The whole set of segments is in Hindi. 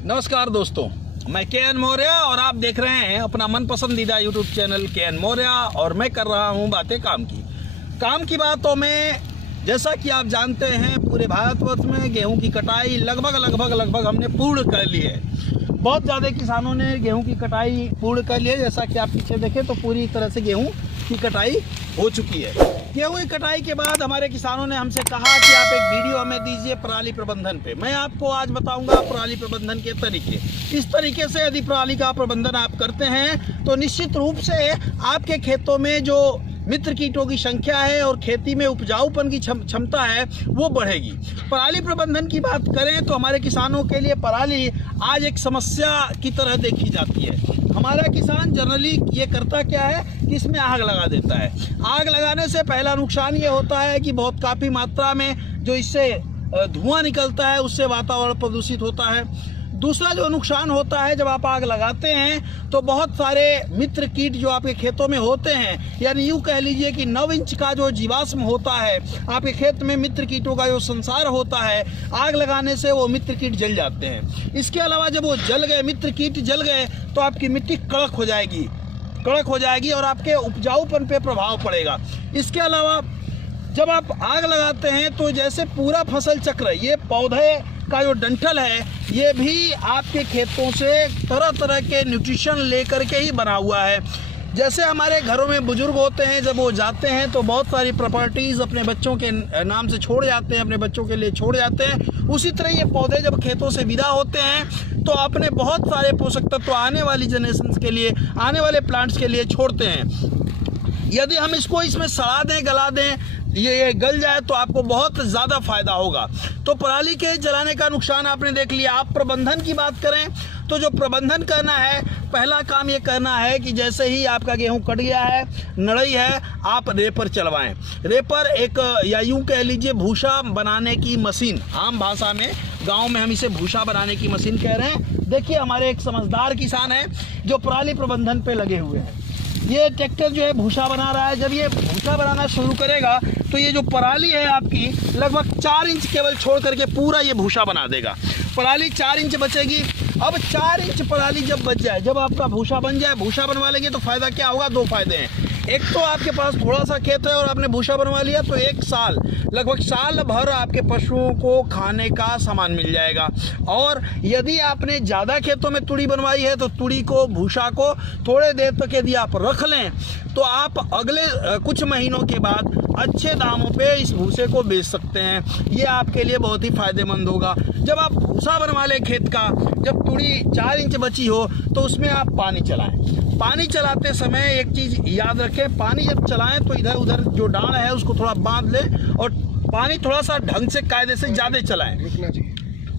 नमस्कार दोस्तों, मैं के.एन. मौर्य और आप देख रहे हैं अपना मन पसंदीदा यूट्यूब चैनल के.एन. मौर्य। और मैं कर रहा हूं बातें काम की बातों में। जैसा कि आप जानते हैं, पूरे भारतवर्ष में गेहूं की कटाई लगभग हमने पूर्ण कर ली है। बहुत ज़्यादा किसानों ने गेहूं की कटाई पूर्ण कर ली है। जैसा कि आप पीछे देखें तो पूरी तरह से गेहूं की कटाई हो चुकी है। गेहूं की कटाई के बाद हमारे किसानों ने हमसे कहा कि आप एक वीडियो हमें दीजिए पराली प्रबंधन पे। मैं आपको आज बताऊंगा पराली प्रबंधन के तरीके। इस तरीके से यदि पराली का प्रबंधन आप करते हैं तो निश्चित रूप से आपके खेतों में जो मित्र कीटों की संख्या है और खेती में उपजाऊपन की क्षमता है वो बढ़ेगी। पराली प्रबंधन की बात करें तो हमारे किसानों के लिए पराली आज एक समस्या की तरह देखी जाती है। हमारा किसान जनरली ये करता क्या है कि इसमें आग लगा देता है। आग लगाने से पहला नुकसान ये होता है कि बहुत काफ़ी मात्रा में जो इससे धुआं निकलता है उससे वातावरण प्रदूषित होता है। दूसरा जो नुकसान होता है, जब आप आग लगाते हैं तो बहुत सारे मित्र कीट जो आपके खेतों में होते हैं, यानी यूँ कह लीजिए कि 9 इंच का जो जीवाश्म होता है आपके खेत में, मित्र कीटों का जो संसार होता है, आग लगाने से वो मित्र कीट जल जाते हैं। इसके अलावा जब वो जल गए, मित्र कीट जल गए, तो आपकी मिट्टी कड़क हो जाएगी और आपके उपजाऊपन पे प्रभाव पड़ेगा। इसके अलावा जब आप आग लगाते हैं तो जैसे पूरा फसल चक्र, ये पौधे का जो डंठल है ये भी आपके खेतों से तरह तरह के न्यूट्रिशन लेकर के ही बना हुआ है। जैसे हमारे घरों में बुजुर्ग होते हैं, जब वो जाते हैं तो बहुत सारी प्रॉपर्टीज़ अपने बच्चों के नाम से छोड़ जाते हैं, अपने बच्चों के लिए छोड़ जाते हैं। उसी तरह ये पौधे जब खेतों से विदा होते हैं तो अपने बहुत सारे पोषक तत्व आने वाली जनरेशन के लिए, आने वाले प्लांट्स के लिए छोड़ते हैं। यदि हम इसको इसमें सड़ा दें, गला दें, ये गल जाए तो आपको बहुत ज़्यादा फायदा होगा। तो पराली के जलाने का नुकसान आपने देख लिया। आप प्रबंधन की बात करें तो जो प्रबंधन करना है, पहला काम ये करना है कि जैसे ही आपका गेहूं कट गया है, नड़ई है, आप रेपर चलवाएं। रेपर एक, या यूं कह लीजिए, भूसा बनाने की मशीन। आम भाषा में गांव में हम इसे भूसा बनाने की मशीन कह रहे हैं। देखिए, हमारे एक समझदार किसान हैं जो पराली प्रबंधन पे लगे हुए हैं। ये ट्रैक्टर जो है भूसा बना रहा है। जब ये भूसा बनाना शुरू करेगा तो ये जो पराली है आपकी लगभग 4 इंच केवल छोड़ करके पूरा ये भूसा बना देगा। पराली 4 इंच बचेगी। अब 4 इंच पराली जब बच जाए, जब आपका भूसा बन जाए, भूसा बनवा लेंगे तो फ़ायदा क्या होगा? 2 फायदे हैं। एक तो आपके पास थोड़ा सा खेत है और आपने भूसा बनवा लिया तो एक साल, लगभग साल भर आपके पशुओं को खाने का सामान मिल जाएगा। और यदि आपने ज़्यादा खेतों में तुड़ी बनवाई है तो तुड़ी को, भूसा को थोड़े देर तक यदि आप रख लें तो आप अगले कुछ महीनों के बाद अच्छे दामों पे इस भूसे को बेच सकते हैं। ये आपके लिए बहुत ही फायदेमंद होगा। जब आप भूसा बनवा लें खेत का, जब तुड़ी 4 इंच बची हो तो उसमें आप पानी चलाएं। पानी चलाते समय एक चीज़ याद रखें, पानी जब चलाएं तो इधर उधर जो डांड है उसको थोड़ा बांध लें और पानी थोड़ा सा ढंग से, कायदे से ज़्यादा चलाएं।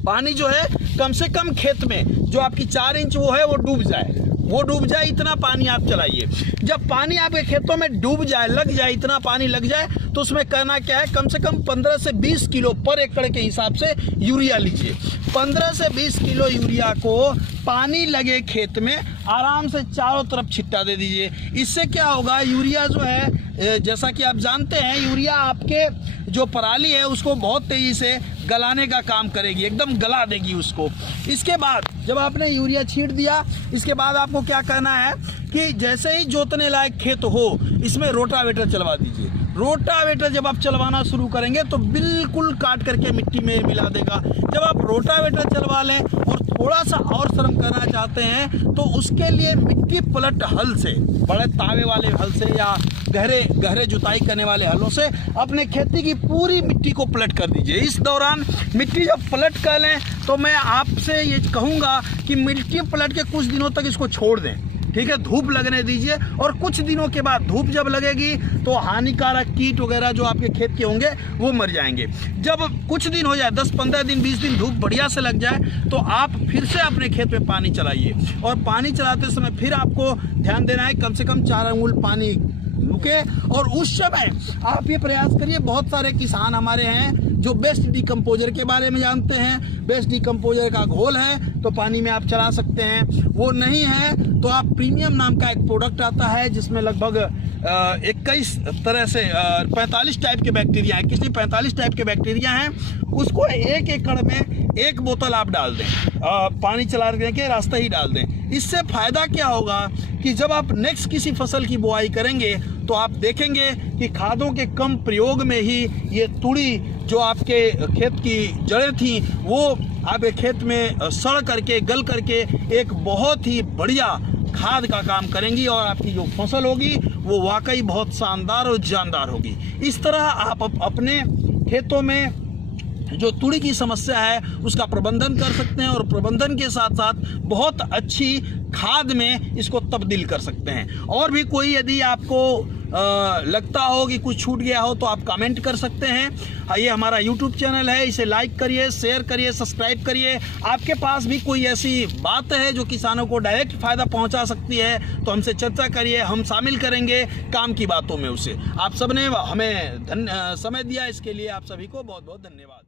पानी जो है कम से कम खेत में जो आपकी 4 इंच वो है वो डूब जाए, इतना पानी आप चलाइए। जब पानी आपके खेतों में डूब जाए, लग जाए, इतना पानी लग जाए तो उसमें करना क्या है, कम से कम 15 से 20 किलो पर एकड़ के हिसाब से यूरिया लीजिए। 15 से 20 किलो यूरिया को पानी लगे खेत में आराम से चारों तरफ छिट्टा दे दीजिए। इससे क्या होगा, यूरिया जो है, जैसा कि आप जानते हैं, यूरिया आपके जो पराली है उसको बहुत तेज़ी से गलाने का काम करेगी, एकदम गला देगी उसको। इसके बाद जब आपने यूरिया छींट दिया, इसके बाद आपको क्या करना है कि जैसे ही जोतने लायक खेत हो, इसमें रोटावेटर चलवा दीजिए। रोटावेटर जब आप चलवाना शुरू करेंगे तो बिल्कुल काट करके मिट्टी में मिला देगा। जब आप रोटावेटर चलवा लें और थोड़ा सा और श्रम करना चाहते हैं तो उसके लिए मिट्टी पलट हल से, बड़े तावे वाले हल से या गहरे जुताई करने वाले हलों से अपने खेती की पूरी मिट्टी को पलट कर दीजिए। इस दौरान मिट्टी जब पलट कर लें तो मैं आपसे ये कहूँगा कि मिट्टी पलट के कुछ दिनों तक इसको छोड़ दें, ठीक है, धूप लगने दीजिए। और कुछ दिनों के बाद धूप जब लगेगी तो हानिकारक कीट वगैरह जो आपके खेत के होंगे वो मर जाएंगे। जब कुछ दिन हो जाए, 10-15 दिन, 20 दिन धूप बढ़िया से लग जाए तो आप फिर से अपने खेत में पानी चलाइए। और पानी चलाते समय फिर आपको ध्यान देना है, कम से कम 4 अंगुल पानी रुके। और उस समय आप ये प्रयास करिए, बहुत सारे किसान हमारे हैं जो बेस्ट डिकम्पोजर के बारे में जानते हैं। बेस्ट डिकम्पोजर का घोल है तो पानी में आप चला सकते हैं, वो नहीं है तो आप प्रीमियम नाम का एक प्रोडक्ट आता है जिसमें लगभग 21 तरह से 45 टाइप के बैक्टीरिया हैं, किसी 45 टाइप के बैक्टीरिया हैं। उसको 1 एकड़ में 1 बोतल आप डाल दें, पानी चला के रास्ता ही डाल दें। इससे फायदा क्या होगा कि जब आप नेक्स्ट किसी फसल की बुआई करेंगे तो आप देखेंगे कि खादों के कम प्रयोग में ही ये तुड़ी जो आपके खेत की जड़ें थी वो आपके खेत में सड़ करके गल करके एक बहुत ही बढ़िया खाद का काम करेंगी और आपकी जो फसल होगी वो वाकई बहुत शानदार और जानदार होगी। इस तरह आप अपने खेतों में जो तुड़ी की समस्या है उसका प्रबंधन कर सकते हैं और प्रबंधन के साथ साथ बहुत अच्छी खाद में इसको तब्दील कर सकते हैं। और भी कोई यदि आपको लगता हो कि कुछ छूट गया हो तो आप कमेंट कर सकते हैं। ये हमारा YouTube चैनल है, इसे लाइक करिए, शेयर करिए, सब्सक्राइब करिए। आपके पास भी कोई ऐसी बात है जो किसानों को डायरेक्ट फ़ायदा पहुंचा सकती है तो हमसे चर्चा करिए, हम शामिल करेंगे काम की बातों में उसे। आप सबने हमें समय दिया, इसके लिए आप सभी को बहुत बहुत धन्यवाद।